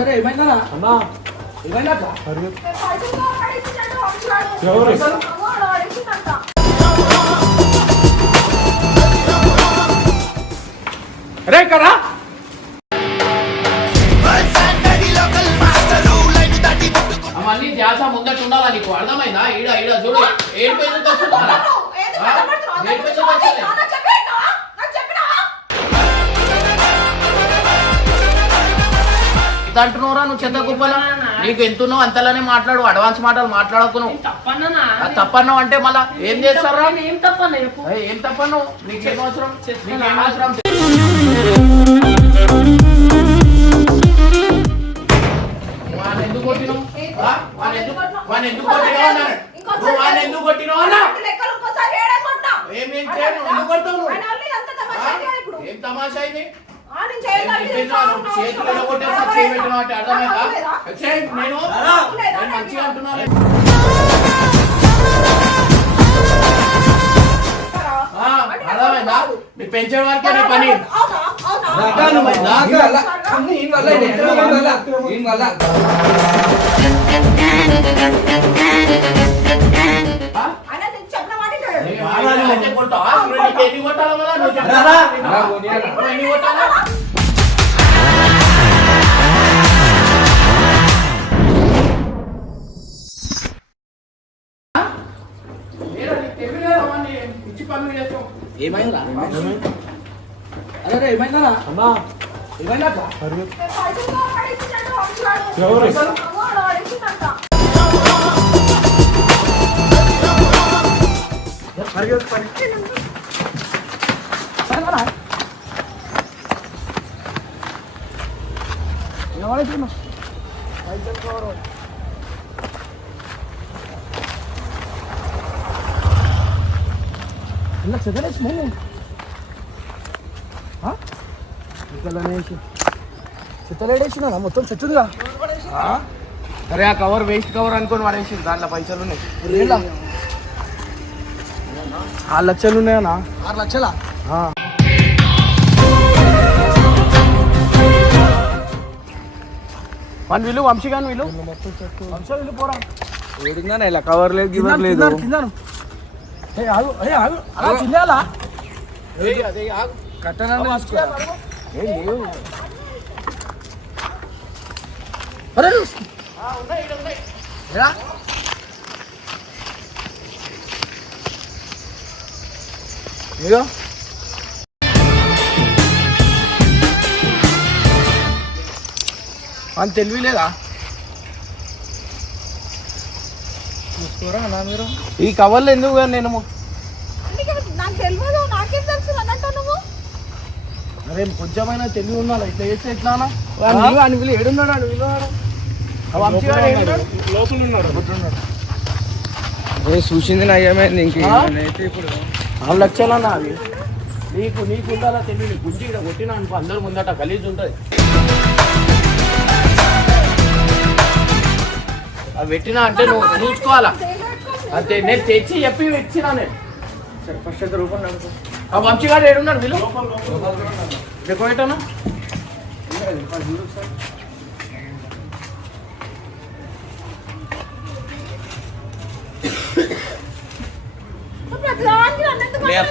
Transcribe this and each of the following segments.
అరే ఏమైందా అన్నా ఏమైనా అరే కరా అవన్నీ ధ్యాస ముందట ఉండాలా నీకు అర్థమైందా? ఈడ ఈడ చూడు ఏడు పేజీలు వస్తుందా అంటున్నారా నువ్వు చెత్త కుప్పలా? నీకు ఎంతున్నావు అంతలానే మాట్లాడు, అడ్వాన్స్ మాటలు మాట్లాడకు. నువ్వు తప్పన్నావు అంటే మళ్ళా ఏం చేస్తారా? ఏం తప్పన్నావు? నీకేం అవసరం? నీకేం అవసరం? ఎందుకు కొట్టినావు? ఎందుకు కొట్టినావు? ఎందుకు కొట్టినావు అన్నా? ఏమేం చేయను? ఎందుకు కొడతావు నువ్వు? ఏం తమాషా ఇది? చేతులు కొట్టేసి చేయబెట్టిన అర్థమైందా? నేను మంచిగా అంటున్నాను. అర్థమైందా? నీ పెంచే వరకే నీ పని. ఎన్ని కొట్టాలా మళ్ళా? నువ్వు చెప్తారా? ఎన్ని కొట్టాలా? ఏమైందా? అరే ఏమైందా అన్నా? ఏమైనా చిత్తలేడేసినా మొత్తం చెత్తుందిగా. అరే ఆ కవర్ వేస్ట్ కవర్ అనుకొని వాడేసి దాంట్లో పైసలు ఉన్నాయి. 6 లక్షలు ఉన్నాయన్నా. 6 లక్షలా? వన్ వీళ్ళు వంశీగాని వీళ్ళు వంశ వీళ్ళు పోరా ఏడిగానే ఇలా కవర్ లేదు గివర్ లేదు. కట్టనండి ఇగో అని తెలివి లేదా? చూసుకోరా అన్నా మీరు ఈ కవర్లు ఎందుకు నేను అరే కొంచెమైనా తెలివి ఉండాలి. ఇట్లా చేస్తే ఎట్లా అని వీళ్ళు ఏడున్నాడు? అని వీళ్ళు లోపల ఉన్నాడు. చూసింది నయ్యమైంది. ఇంకైతే ఇప్పుడు 6 లక్షలు అన్న. అవి నీకు ఉండాలా తెలివి? గుంజి ఇక్కడ కొట్టినా అనుకో అందరు ముందట గలీజ్ ఉంటుంది. అవి పెట్టినా అంటే నువ్వు చూసుకోవాలా అంతే. నేను తెచ్చి చెప్పి పెట్టినా నేను. సరే ఫస్ట్ అయితే రూపాయలు అనుకో. ఆ వంశీగాడు ఏడున్నాడు? వీళ్ళు డెకోరేటనా?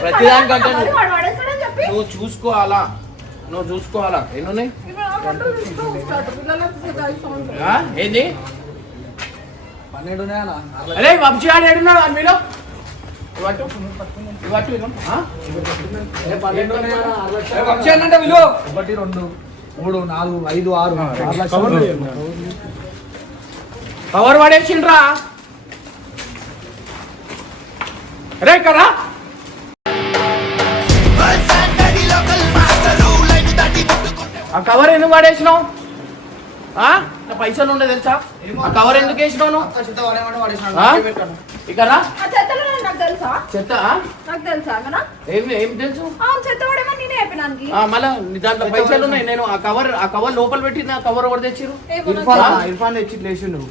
ప్రతిదానికంటే నువ్వు చూసుకోవాలా. ఎన్నున్నాయి? ఏంది 12? అరే వంశీగాడు ఏడున్నాడు? అని మీరు 1 2 3 4 5 6 లక్షలు కవర్ పడేసిండ్రా. రే కదా ఆ కవర్ ఎందుకు పడేసినావు? పైసలు ఉండే తెలుసా? ఆ కవర్ ఎందుకు వేసినావు? ఇక్కడ ఏం తెలుసు? మళ్ళా దాంట్లో పైసలు ఉన్నాయి. నేను ఆ కవర్ లోపల పెట్టిన కవర్ ఎవరు తెచ్చిరు? ఇర్ఫాన్ తెచ్చి లేచిండు.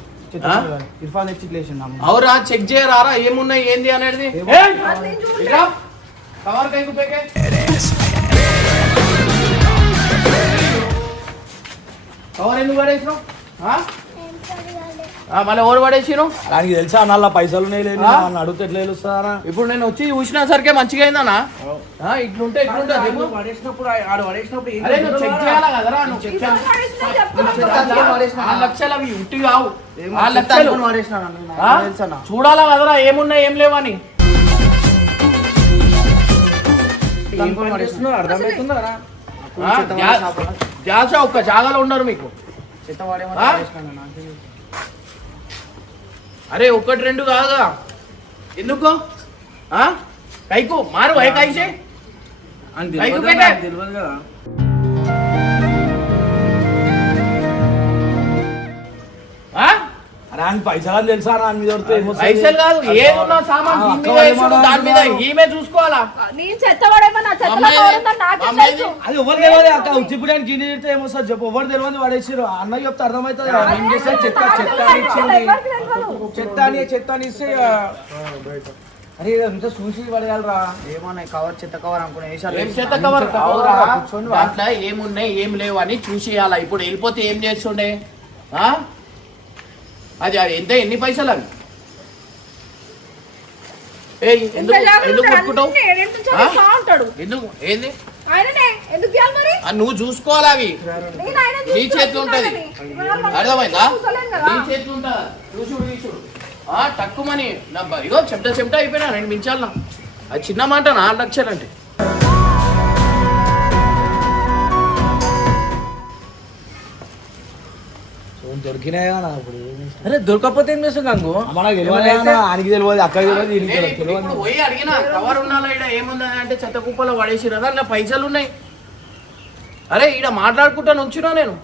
ఇర్ఫాన్ తెచ్చి లేచిండు. అవురా చెక్ చేయరారా ఏమున్నాయి ఏంది అనేది? కవర్ కైకు పేకే. 6 కవర్ ఎందుకు పడేసినావు మళ్ళీ ఎవరు పడేసినావు? దానికి తెలుసా అన్న పైసలు లేని అడిగితే ఎట్లా తెలుస్తా? ఇప్పుడు నేను వచ్చి చూసిన సరికే మంచిగా అయిందన్నా. ఇట్లుంటే పడేసినప్పుడు చెక్ చేయాలా కదరా? నువ్వు చెక్ లక్షలు అవి ఉట్టి కావు, చూడాలా కదరా ఏమున్నాయి ఏం లేవని. అర్థమవుతుందా? జాసా ఒక్క జాగాలో ఉన్నారు మీకు. అరే ఒక్కటి రెండు కాదుగా, ఎందుకు కైకు మారు వై కైసే తెలియదు కదా. పైసలు అని తెలుసా? పైసలు కాదు, ఏదున్నా సామాన్ దాని మీద ఈమె చూసుకోవాలా. అది ఎవరు తెలియదు అక్క. ఉచ్చిపుడానికి గిన్నె తిడితే ఏమొస్తుంది చెప్పు. ఎవరు తెలియదు పడేసారు. అన్న చెప్తే అర్థమవుతుంది. ఏం చేస్తే చెత్త అని ఇస్తే అరే ఇంత చూసి పడగలరా? ఏమన్నా కవర్ చెత్త కవర్ అనుకునే చెత్త కవర్ దాంట్లో ఏమున్నాయి ఏం లేవు అని చూసేయాలా. ఇప్పుడు వెళ్ళిపోతే ఏం చేస్తుండే? అది ఎంత ఎన్ని పైసలు అవి? ఎందుకు కొట్టుకుంటావు? ఏంది నువ్వు చూసుకోవాలి. అవి నీ చేతిలో ఉంటది, అర్థమైందా? నీ చేతిలో ఉంటుందా? చూసుడు తీసుడు తక్కువని నా ఇగో చెమట అయిపోయినా 2 నిమిషాలు. అది చిన్న మాట 4 లక్షలు అంటే. దొరికినాయా ఇప్పుడు? అరే దొరకపోతే ఏం చేస్తాం గంగు? మనకు తెలియదు, ఆయనకి తెలియదు, అక్కడికి తెలియదు. పోయి అడిగినా కవర్ ఉండాలా ఈడ ఏముందా అంటే చెత్త కుప్పలో పడేసిరా నా పైసలు ఉన్నాయి. అరే ఈడ మాట్లాడుకుంటా నుంచున్నా నేను.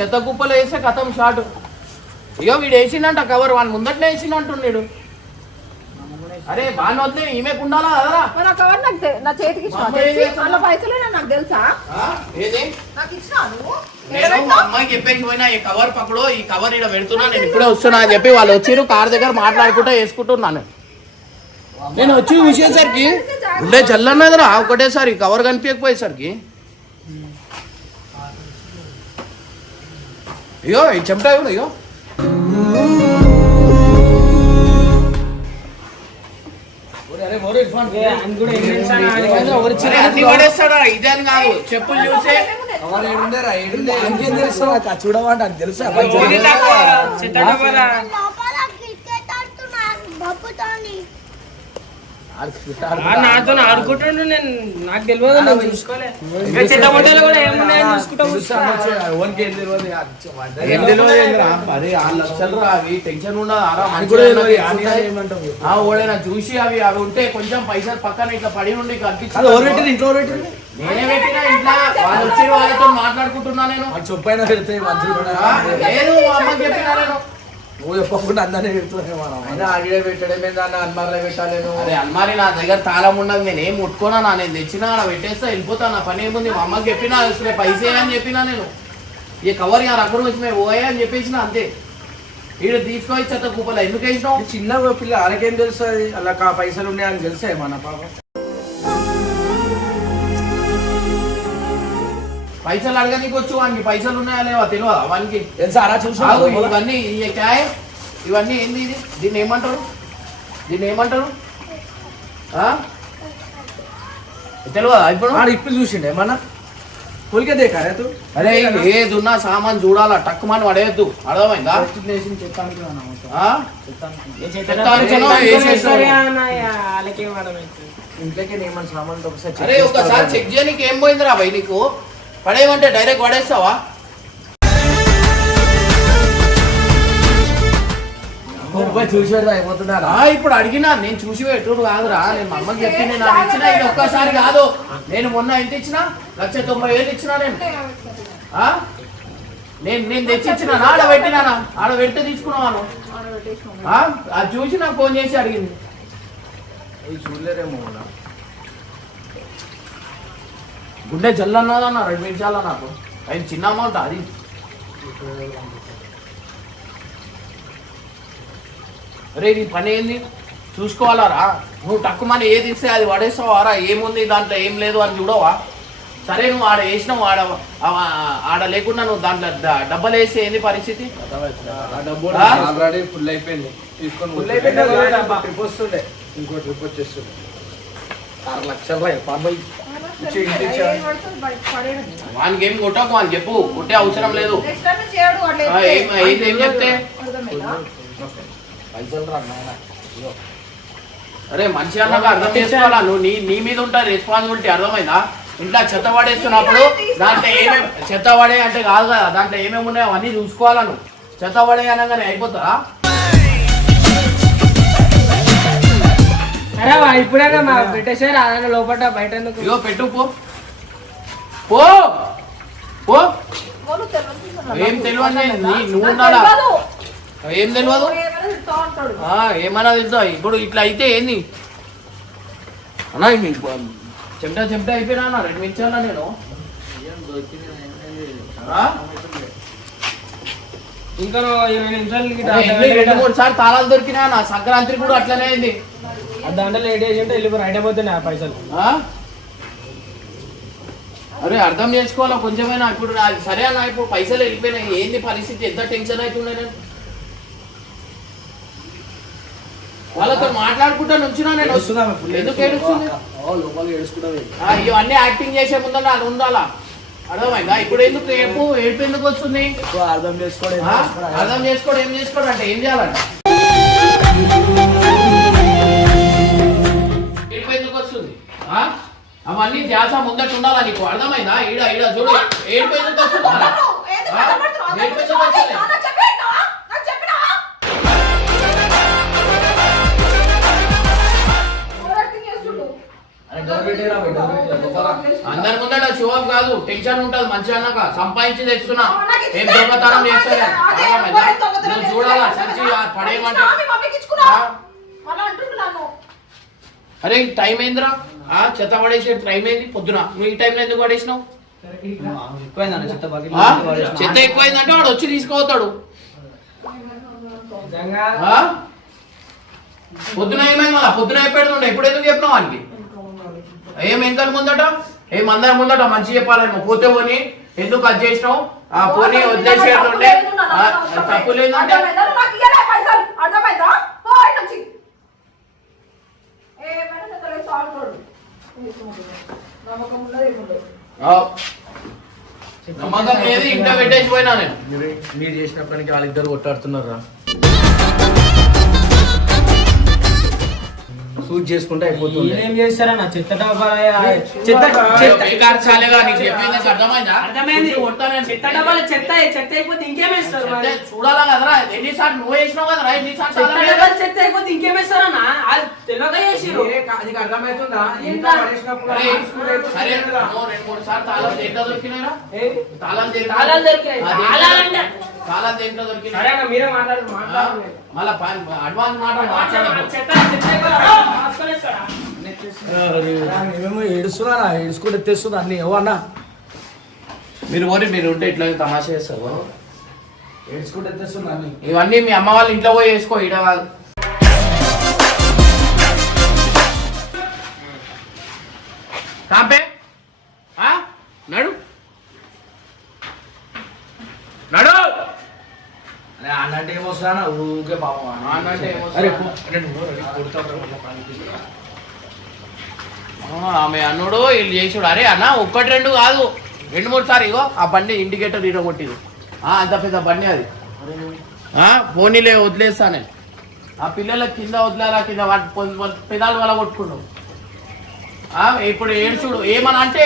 చెత్త కుప్పలో వేసే కథం షాట్. ఇగో వీడు వేసిండంట కవర్, వాని ముందట్లే వేసిండంటున్నాడు. అరే బాగా వద్దే ఈమెకు ఉండాలా కదరా? నా చేతికి పైసలు నాకు తెలుసా? నేను మా అమ్మాయికి చెప్పేసి పోయినా ఈ కవర్ పక్కడు, ఈ కవర్ ఇక్కడ పెడుతున్నా, నేను ఇప్పుడే వస్తున్నా అని చెప్పి వాళ్ళు వచ్చిరు కార్ దగ్గర మాట్లాడుకుంటా వేసుకుంటున్నాను. నేను వచ్చి చూసేసరికి ఉండే చల్లన్నదిరా ఒకటేసారి కవర్ కనిపించకపోయేసరికి అయ్యో ఈ చెమటా కూడా అయ్యో పడేస్తాడా? ఇదే అని కాదు, చెప్పులు చూసే చూడమంట తెలుసా? నాతో ఆడుకుంటుండు, నేను నాకు తెలియదు, నేను చూసుకోలే. ఓడైనా చూసి అవి అవి ఉంటే కొంచెం పైసలు పక్కన ఇట్లా పడి ఉండి కనిపించింది. ఇంట్లో నేనే పెట్టినా ఇంట్లో, వాళ్ళు వచ్చి వాళ్ళతో మాట్లాడుకుంటున్నా. నేను చెప్పైనా పెడితే లేదు అమ్మకి చెప్పినా నేను. నువ్వు చెప్పకుండా అందరినీ పెడుతున్నాయి. ఆడియో పెట్టడమే దాన్ని అల్మార్లో పెట్టాలేను. అదే అల్మారి నా దగ్గర తాళం ఉండదు, నేను ఏం ముట్టుకోనా. నేను తెచ్చినా అలా పెట్టేస్తా వెళ్ళిపోతా. నా పని ఏముంది? మా అమ్మకి చెప్పినా అసలే పైసే అని చెప్పినా. నేను ఈ కవర్ యారు అక్కడ వచ్చి మేము ఓయా అని చెప్పేసిన అంతే. ఈడ తీసుకొని చెత్త కుప్పలు ఎందుకు వేసినావు? చిన్న పిల్ల వాళ్ళకేం తెలుస్తుంది? అలా పైసలు ఉన్నాయని తెలుసా మన పాప? పైసలు అడగనీకి వచ్చు, వానికి పైసలు ఉన్నాయా లేవా తెలియదా వానికి? తెలుసా? అలా చూసా ఇవన్నీ ఇవన్నీ ఏంది? ఇది దీన్ని ఏమంటారు? తెలియదా? ఇప్పుడు చూసిండే మన పులికే దేకారే తు. అరే ఏదున్నా సామాన్ చూడాలా, టక్కుమని పడేయద్దు, అర్థమైందా? అరే ఒకసారి చెక్ చేయడానికి ఏం పోయిందిరా భయ్ నీకు? పడేయమంటే డైరెక్ట్ పడేస్తావా? ఇప్పుడు అడిగినా నేను చూసి పెట్టుడు కాదురా. నేను మా అమ్మకి చెప్పి నేను ఇచ్చిన, ఇది ఒక్కసారి కాదు. నేను మొన్న ఎంత ఇచ్చినా 1,90,000 ఇచ్చినా. నేను తెచ్చి ఇచ్చిన ఆడ పెట్టినానా? ఆడ పెడితే తీసుకున్నాను. అది చూసి నాకు ఫోన్ చేసి అడిగింది. చూడలేరేమో గుండె జల్లన్నదన్న 2 నిమిషాల నాకు. అది చిన్న అమౌంట్ అది. అరే నీ పని ఏంది? చూసుకోవాలా రా నువ్వు. తక్కువ ఏది ఇస్తే అది పడేస్తావారా? ఏముంది దాంట్లో ఏం లేదు అని చూడవా? సరే నువ్వు ఆడ వేసినావు ఆడ లేకుండా నువ్వు దాంట్లో డబ్బలు వేసి ఏంది పరిస్థితి ఆల్రెడీ ఫుల్ అయిపోయింది తీసుకొని ట్రిప్ వస్తుండే ఇంకో ట్రిప్ వచ్చేస్తుండే 6 లక్షలు బాబాయ్ వానికి ఏం కొట్టకు అని చెప్పు కొట్టే అవసరం లేదు ఏం చెప్తే పైసలు రా నాయన అరే మంచి అన్నాక అర్థం చేసుకోవాలా నువ్వు నీ మీద ఉంటా రెస్పాన్సిబిలిటీ అర్థమైందా ఇంట్లో చెత్త పడేస్తున్నప్పుడు దాంట్లో ఏమేమి చెత్త పడే అంటే కాదు కదా దాంట్లో ఏమేమి ఉన్నాయో అవన్నీ చూసుకోవాలా నువ్వు చెత్త పడే అనగానే అయిపోతారా అరే ఇప్పుడే పెట్టేసారు అదన లోపల బయట ఎందుకు ఇగో పెట్టు పో పో పో ఏం తెలియదు నువ్వు ఉండాలా ఏం తెలియదు ఏమన్నా తెలుసా ఇప్పుడు ఇట్లా అయితే ఏంది అన్నా చెమట అయిపోయినా అన్న 2 నిమిషాలు నేను ఇంకా 20 నిమిషాలు 2-3 సార్లు తాళాలు దొరికినా నా సంక్రాంతి కూడా అట్లనే అయింది దాంట్లో లేట్ చేసి ఉంటే వెళ్ళి రైట్ అయిపోతున్నాయి ఆ పైసలు అరే అర్థం చేసుకోవాలా కొంచెమైనా ఇప్పుడు సరే అన్న ఇప్పుడు పైసలు వెళ్ళిపోయినాయి ఏంది పరిస్థితి ఎంత టెన్షన్ అవుతుండే నేను వాళ్ళతో మాట్లాడుకుంటా నుంచున్నా నేను ఎందుకు ఏడుస్తుంది ఇవన్నీ యాక్టింగ్ చేసే ముందు అది ఉండాలా అర్థమైందా ఇప్పుడు ఎందుకు ఏడుపు ఎందుకు వస్తుంది అర్థం చేసుకోవడం ఏం చేసుకోవడం అంటే ఏం చేయాలంట ఏడుపు ఎందుకు వస్తుంది అవన్నీ ధ్యాస ముందట ఉండాలా నీకు అర్థమైందా ఈడ చూడు ఏడుపు ఎందుకు వస్తుంది ఏడుపు ఎందుకు వస్తుంది అందరి ముందట షో ఆఫ్ కాదు టెన్షన్ ఉంటది మంచి అన్నాక సంపాదించి తెస్తున్నా ఏం దొంగతనం చేస్తానే నువ్వు చూడాలా సంచి పడేయమంటే అరే టైం ఏందిరా చెత్త పడేసే టైం ఏంది పొద్దున నువ్వు ఈ టైంలో ఎందుకు పడేసినావు చెత్త ఎక్కువైందంటే వాడు వచ్చి తీసుకుపోతాడు పొద్దున ఏమైంది మళ్ళా పొద్దున అయిపోయింది ఎప్పుడు ఎందుకు చెప్పినావు వానికి ఏం ఎంకల ముందట ఏం అందరి ముందట మంచి చెప్పాలని పోతే పోని ఎందుకు అది చేసినావు పోనీ వదిలేసేటంటే తప్పు లేదంటే నమ్మకం ఏది ఇంకా పెట్టేసిపోయినా నేను మీరు చేసిన పనికి వాళ్ళిద్దరు కొట్టాడుతున్నారా షూట్ చేసుకుంటే అయిపోతుంది ఏం చేస్తారా నా చెత్త చెత్త అయిపోతే ఇంకేమేస్తారు చూడాలా కదరా ఎన్నిసార్లు నువ్వు వేసినావు కదరా చెత్త అయిపోతే ఇంకేమేస్తారన్నా తెలియక చేసిరు అర్థమవుతుందా సరే 2-3 సార్లు తాళాలు దేంట్లో దొరికినాయిరా తాళాలు దొరికినాయి తాళాలు దేంట్లో దొరికినాయి సరే మీరే మాట్లాడు మళ్ళా అడ్వాన్స్ మేమేమో ఏడుస్తున్నారా ఏడుచుకుంటే తెస్తుంది అన్ని ఏమన్నా మీరు మీరు ఉంటే ఇట్లా తమాషా చేస్తారు ఏడుచుకుంటే తెస్తుంది అన్ని ఇవన్నీ మీ అమ్మ వాళ్ళ ఇంట్లో పోయి వేసుకో ఈడ కాదు కాంపే నడు నడు అన్నట్టు ఏమొస్తున్నా ఊరికే పాపం అన్నట్టు ఆమె అన్నుడు వీళ్ళు చేసుడు అరే అన్న 1-2 కాదు 2-3 సార్లు ఇగో ఆ బండి ఇండికేటర్ ఇరగ కొట్టిరు అంత పెద్ద బండి అది పోనీలే వదిలేస్తా నేను ఆ పిల్లల కింద వదిలేరా కింద పెదాలు వల్ల కొట్టుకుంటావు ఇప్పుడు ఏడ్చుడు ఏమన్నా అంటే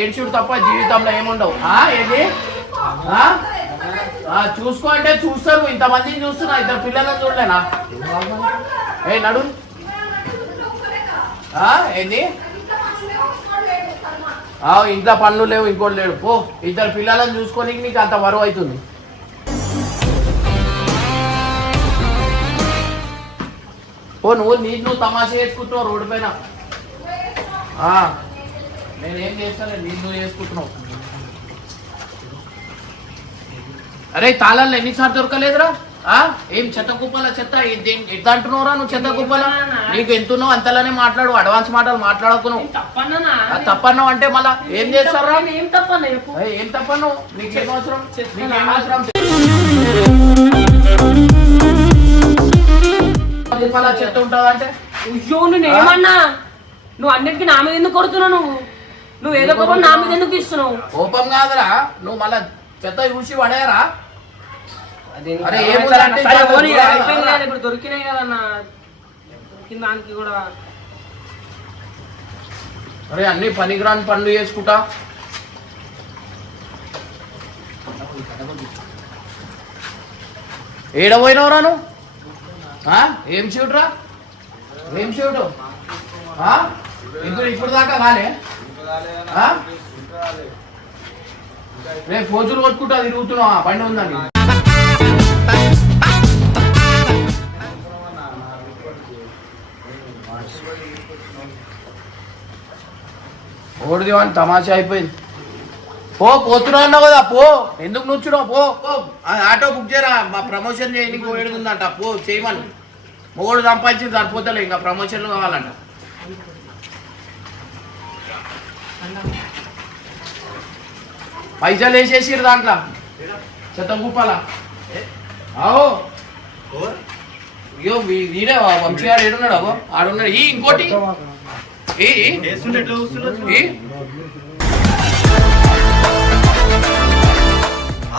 ఏడ్చుడు తప్ప జీవితంలో ఏముండవు ఏంటి చూసుకో అంటే చూస్తారు ఇంతమందిని చూస్తున్నా 2 పిల్లలను చూడలేనా నడు ఏంది ఇంట్లో పనులు లేవు ఇంకోటి లేడు పో 2 పిల్లలను చూసుకొని నీకు అంత బరువు అవుతుంది పో నువ్వు తమాషా చేసుకుంటున్నావు రోడ్డు పైన నేనేం చేస్తాను నువ్వు చేసుకుంటున్నావు అరే తాళాలు ఎన్నిసార్లు దొరకలేదురా ఏం చెత్త కుప్పల చెత్త ఎంత అంటున్నావురా నువ్వు చెత్త కుప్పల నీకు ఎంతున్నావు అంతలానే మాట్లాడు అడ్వాన్స్ మాటలు మాట్లాడకు నువ్వు తప్పన్నావు అంటే మళ్ళా ఏం చేస్తారా ఏం తప్పన్నావు నీకేం అవసరం కుప్పల చెత్త ఉంటుందంటే ఏమన్నా నువ్వు అన్నిటికీ నా మీద ఎందుకు కొడుతున్నావు నువ్వు ఏదో కోపం నా మీద ఎందుకు ఇస్తున్నావు కోపం కాదురా నువ్వు మళ్ళా చెత్త చూసి పడేయరా ఇప్పుడు దొరికినాయి కదన్నా దొరికిన దానికి కూడా అరే అన్ని పనికిరాని పనులు చేసుకుంటా ఏడపోయినవరా నువ్వు ఏం చూడరా ఏం చూడు ఇప్పుడు దాకా కాలే రేపు ఫోజులు కొట్టుకుంటా తిరుగుతున్నావా బండి ఉందని ఓడిది అని తమాషా అయిపోయింది పోతున్నా అన్నావు కదా పో ఎందుకు నుంచున్నావు పో ఆటో బుక్ చేయరా మా ప్రమోషన్ చేయి నీకు ఏడుందంట పో చేయమని మొగోడు సంపాదించి సరిపోతలే ఇంకా ప్రమోషన్లు కావాలంట పైసలు వేసేసిరు దాంట్లో చెత్త కుప్పాల అయ్యో వీడే వంశీగా ఏడున్నాడు అగో ఆడున్నాడు ఈ ఇంకోటి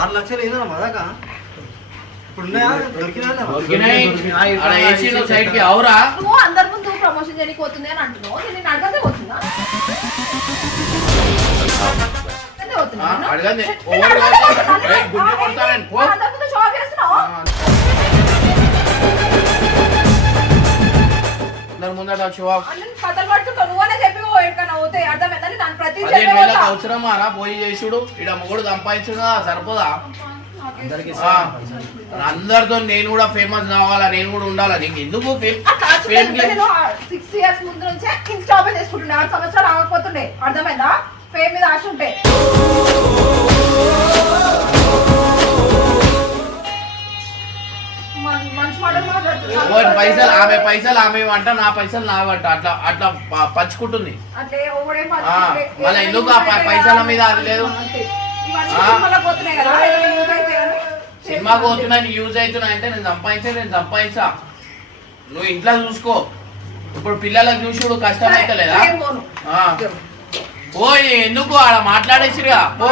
6 లక్షలు ఏదన్నా మదాకా అవురా నువ్వు అందరి ముందు ప్రమోషన్ చేయడానికి పోతుంది అని అంటున్నావు నేను అడగదే పోతున్నా అడగండి షాప్ చేస్తున్నావు అవసరమారా పోయి చేసుడు ఇక్కడ మొగుడు సంపాదించుడా సరిపోదా అందరితో నేను కూడా ఫేమస్ కావాలా నేను కూడా ఉండాలా నీకు ఎందుకు 6 ఇయర్స్ ముందు నుంచే ఇన్స్టా ఓపెన్ చేసుకుంటుండే 6 సంవత్సరాలు ఆగకపోతుండే అర్థమైందా ఫేమ్ మీద ఆశ ఉంటే పైసలు ఆమె అంట నా పైసలు నావంట అట్లా అట్లా పంచుకుంటుంది మళ్ళీ ఎందుకు పైసల మీద అది లేదు సినిమా పోతున్నాయి యూజ్ అవుతున్నాయి అంటే నేను సంపాదించా నువ్వు ఇంట్లో చూసుకో ఇప్పుడు పిల్లలకు చూసుడు కష్టం అయితే లేదా పో ఎందుకు ఆడ మాట్లాడేసిరుగా పో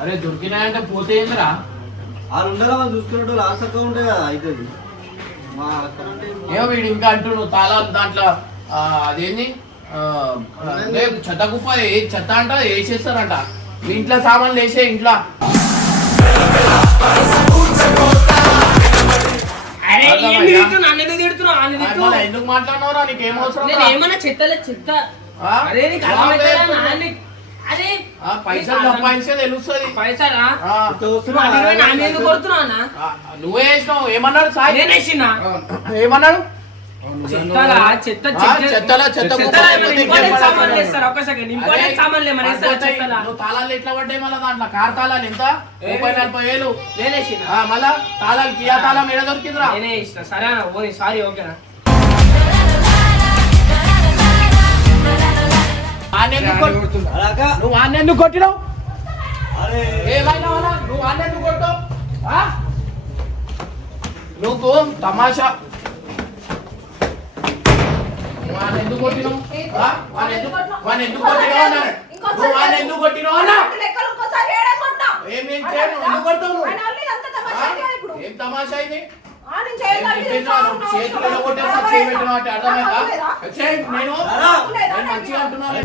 అరే దొరికినాయంటే పోతే ఏందిరా వాళ్ళు ఉండగా మనం చూసుకున్నట్టు రాసక్క ఉంటే కదా అవుతుంది మా ఏమో వీడు ఇంకా అంటున్నావు తాళాలు దాంట్లో అదేంది చెత్త కుప్ప చెత్త అంట వేసేస్తారంట మీ ఇంట్లో సామాన్లు వేసే ఇంట్లో ఎందుకు మాట్లాడినవరా నీకేం అవసరం ఏమన్నా చెత్త పైసలు సంపాదించేది తెలుస్తుంది నువ్వే వేసినావు ఏమన్నాడు సాయి ఏమన్నాడు తాళాలు ఎట్లా పడ్డాయి మళ్ళీ దాంట్లో కార్ తాళాలు ఎంత 30,000 మళ్ళా తాళాలు కియా తాళం ఏడ దొరికిందిరా సారీ ఓకేనా నువ్వు వాడినెందుకు కొట్టినావు ఏమైనా నువ్వు వాడినెందుకు కొట్టావు నువ్వు తమాషా ఎందుకు కొట్టినావు ఎందుకు కొట్టినావు ఏం కొట్టావు ఏం తమాషా ఇది చేతులు కొట్టేస్తా చేయబెట్టిన అర్థమైందా నేను మంచిగా అంటున్నాను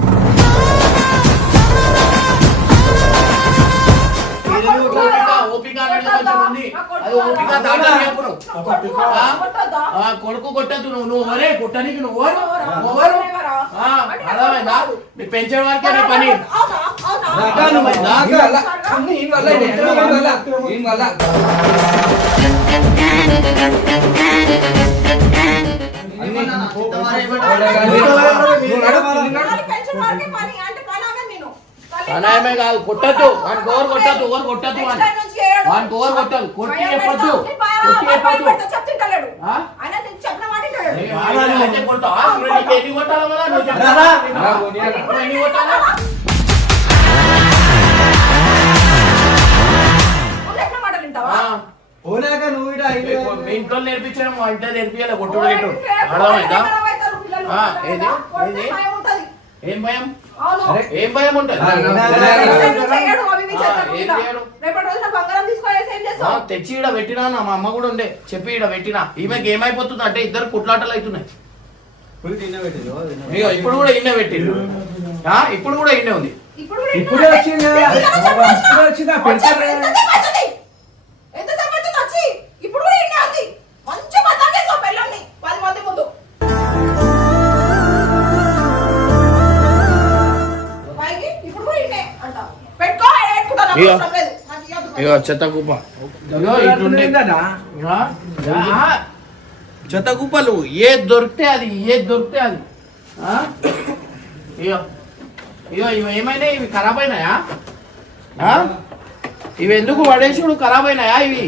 కొడుకు కొట్టద్దు నువ్వు వరే కొట్టడానికి నువ్వు అర్థమైందా నీ పెంచే వారికి పని అనాయమే కాదు, కొట్టద్దు వానికి ఓవర్ కొట్టద్దు, ఓవర్ కొట్టద్దు వానికి ఓవర్ కొట్టదు, కొట్టి చెప్పొద్దు, కొట్టి చెప్పొద్దు. చెప్తుంటలేడు ఆ? ఆయన చెప్పిన మాట వింటలేడు. అయితే కొడతావా? నీకు ఎన్ని కొట్టాలో కదా నువ్వు చెప్తావా? ఇప్పుడు ఎన్ని కొట్టాలా? నువ్వు చెప్పిన మాటలు వింటావా? పోలేక నువ్వు ఇటు అయితే మీ ఇంట్లో నేర్పించడం మా ఇంట్లో నేర్పించాలి, కొట్టుడు గిట్టు అర్థమైందా? ఏది? ఏది? ఏం భయం? అవును. ఏం భయం ఉంటుంది? చేయడు, అవి ఇవి చేస్తాడు ఏం ఇలా. చేయడు? రేపటి రోజున బంగారం తీసుకొనేసి ఏం చేస్తావు? తెచ్చి ఈడ పెట్టినా, మా అమ్మ కూడా ఉండే చెప్పి ఈడ పెట్టినా. ఈమెకి ఏమైపోతుంది అంటే ఇద్దరు కుట్లాటలు అవుతున్నాయి. ఇగో ఇప్పుడు కూడా ఇన్నే పెట్టిండు, ఇప్పుడు కూడా ఇన్నే ఉంది. ఇప్పుడు ఇప్పుడే వచ్చింది కదా. ఇప్పుడే వచ్చిందా పెడతారు ఎంతసేపు అవుతుంది? ఎంతసేపు అవుతుంది వచ్చి? ఇప్పుడు కూడా ఇన్నే ఉంది. మంచి బతాకేసావు పెళ్ళాన్ని 10 మంది ముందు. పైకి ఇప్పుడు కూడా ఇన్నే అంటావు. పెట్టుకో, పెట్టుకుంటాను, ఇగో. అవసరం లేదు. నాకు ఇవ్వద్దు. ఇగో చెత్త కుప్ప, ఇగో ఇట్లుండే చెత్త కుప్పలు ఏది దొరికితే అది, ఏది దొరికితే అది. ఇగో ఇగో ఇవి ఏమైనా ఇవి ఖరాబ్ అయినాయా? ఇవి ఎందుకు పడేసుడు ఖరాబ్ అయినాయా ఇవి?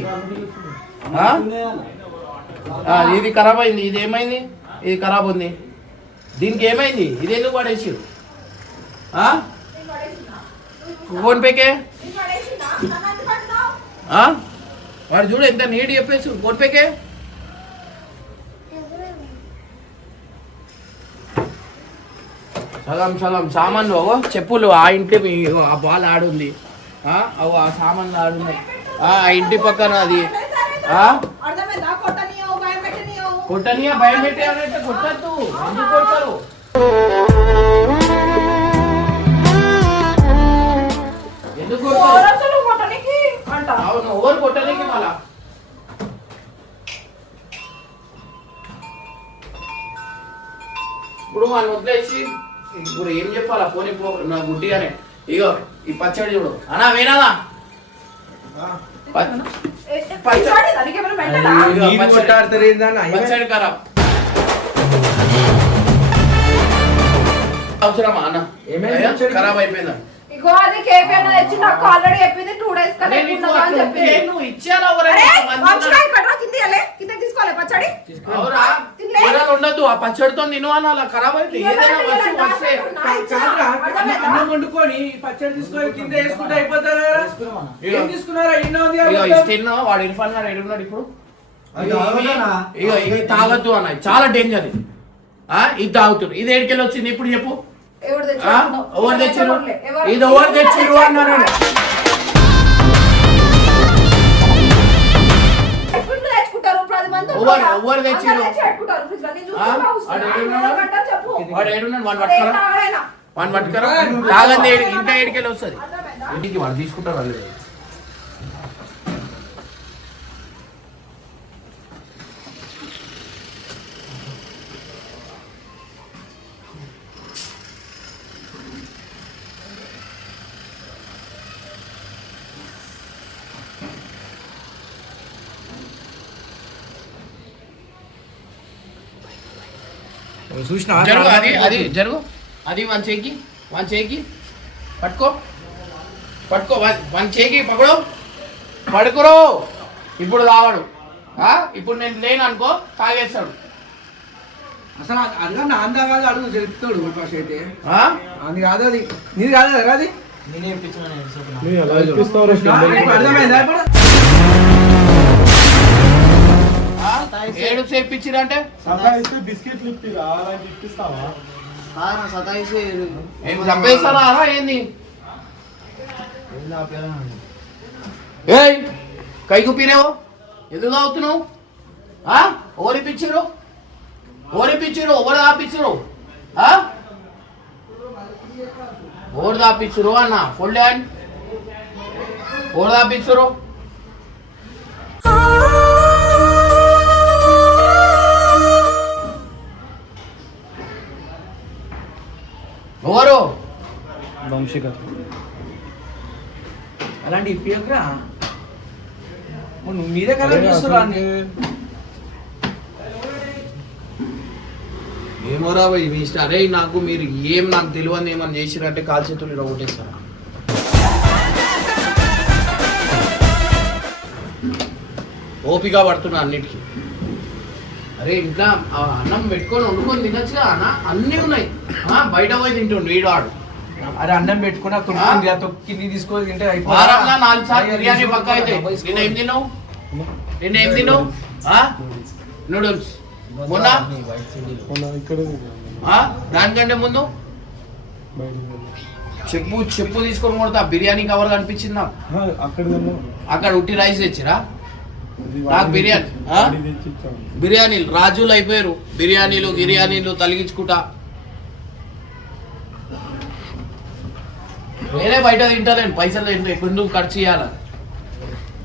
ఇది ఖరాబ్ అయింది, ఇది ఏమైంది? ఇది ఖరాబ్ ఉంది, దీనికి ఏమైంది? ఇది ఎందుకు పడేసాడు? ఫోన్ పేకే నేను పడేసినా? నన్ను ఎందుకు అంటున్నావు? వాడు చూడు ఎంత నీట్ చెప్పేసి ఫోన్ పేకే. సగం సగం సామాన్లు అవో చెప్పులు ఆ ఇంటి ఆ బాల్ ఆడుంది, అవు ఆ సామాన్లు ఆడున్నాయి, ఆ ఇంటి పక్కన అది అర్థమైందా? కొట్టనీయవు, భయం పెట్టనీయవు. కొట్టనియా భయం పెట్టారంటే కొట్టద్దు, ఎందుకు కొడతారు? ఎందుకు కొడతారు? ఓరసలు కొట్టనీకి అంటావు. అవును, ఓవర్ కొట్టడానికి మళ్ళా ఇప్పుడు వాళ్ళు వదిలేసి ఇప్పుడు ఏం చెప్పాలా? పోనీ పో నా గుడ్డిగానే. ఇగో ఈ పచ్చడి చూడు అన్నా, వినాలా? పచ్చడి దానికేమైనా మెంటలా? పచ్చడి ఖరాబ్ అవసరమా అన్న? ఏమైంది? ఖరాబ్ అయిపోయిందా? ఇగో అది కేఫీ అన్న తెచ్చి నాకు ఆల్రెడీ చెప్పింది 2 days కన్నా నేను ఎక్కువ నీకు ఉందా అని అట్లా చెప్పింది. ఉంటే నువ్వు ఇచ్చేయాలా? అరే ఎవరైనా వంకాయ కట్రా కింద ఇయ్యాలే, కిందకి తీసుకోవాలి పచ్చడి. అవురా? కూరలు ఉండదు, ఆ పచ్చడితో తిను అలా ఖరాబ్ అయితే ఏదైనా వస్తే అన్నం వండుకొని పచ్చడి తీసుకొని కింద వేసుకుంటే అయిపోతారు కదా. ఏం తీసుకున్నారా? ఇన్న ఉంది ఇగో ఇస్తున్నా వాడు ఇర్ఫాన్ గారు ఎడున్నాడు ఇప్పుడు. ఇగో ఇది తాగొద్దు అన్న, చాలా డేంజర్ ఇది. ఇది తాగుతున్నారు, ఇది ఏడికెళ్ళి వచ్చింది ఇప్పుడు చెప్పు? ఎవరు ఎవరు తెచ్చిరు? ఇది ఎవరు తెచ్చిరు అన్నారు. తెచ్చుకుంటారు 10 మంది ఎవరు తెచ్చిరు? పెట్టుకుంటారు ఫ్రిడ్జ్ లో. నేను వాడు చెప్పు. వాడు ఏడున్నాడు, వాడు పట్టుకరా, వాడు పట్టుకరా. తాగంది ఇంకా ఏడికెళ్ళి వస్తుంది ఇంటికి, వాడు తీసుకుంటారు వాళ్ళు. చూసినా జరుగు, అది అది జరుగు, అది వన్ చేకి పట్టుకో, పట్టుకో వన్ చేకి పకడో, పడుకురో. ఇప్పుడు తావాడు, ఇప్పుడు నేను లేను అనుకో తాగేస్తాడు. అసలు అది నా అందా కాదు, అడుగు చెప్తాడు ఫస్ట్ అయితే. అది కాదు, అది నీది కాదు కదా, అది అర్థమైందా ఇప్పుడు? ఏడు చేపించిరంటే ఏం చంపేస్తారా ఏంది? ఏయ్ కైకు పీరేవో ఎందుకు తాగుతున్నావు? ఓరిపించారు, ఓరిపించారు, ఎవరు దాపించారు? ఎవరు దాపించారు అన్న? ఫుల్ హ్యాండ్ ఎవరు దాపించారు? ఎవరు? వంశీకర్ అలాంటి ఇప్పియకురా, నువ్వు మీరే కదా చూస్తున్నా. ఏమోరా భయ్ మీ ఇష్టం. అరే నాకు మీరు ఏం నాకు తెలియదు ఏమని చేసిరంటే కాల్ చేతులు ఇలా కొట్టేస్తారా? ఓపిక పడుతున్నా అన్నిటికీ. అరే ఇంట్లో అన్నం పెట్టుకొని వండుకొని తినొచ్చుగా అన్న, అన్నీ ఉన్నాయి. బయట పోయి తింటుండు వీడు వాడు. అరే అన్నం పెట్టుకున్నా తొక్కింది ఆ తొక్కి తీసుకొని తింటే వారంలో 4 సార్లు బిర్యానీ పక్క అయితే నిన్న ఏం తిన్నావు? నూడిల్స్ మొన్న దానికంటే ముందు చెప్పు తీసుకొని కొడతా. బిర్యానీ కవర్ కనిపించింది నాకు. అక్కడ ఉట్టి రైస్ తెచ్చిరా నాకు బిర్యానీలు రాజులు అయిపోయారు. బిర్యానీలు తలిగించుకుంటా. వేరే బయట తింటలేను, పైసలు ఎందుకు ఖర్చు చేయాలి.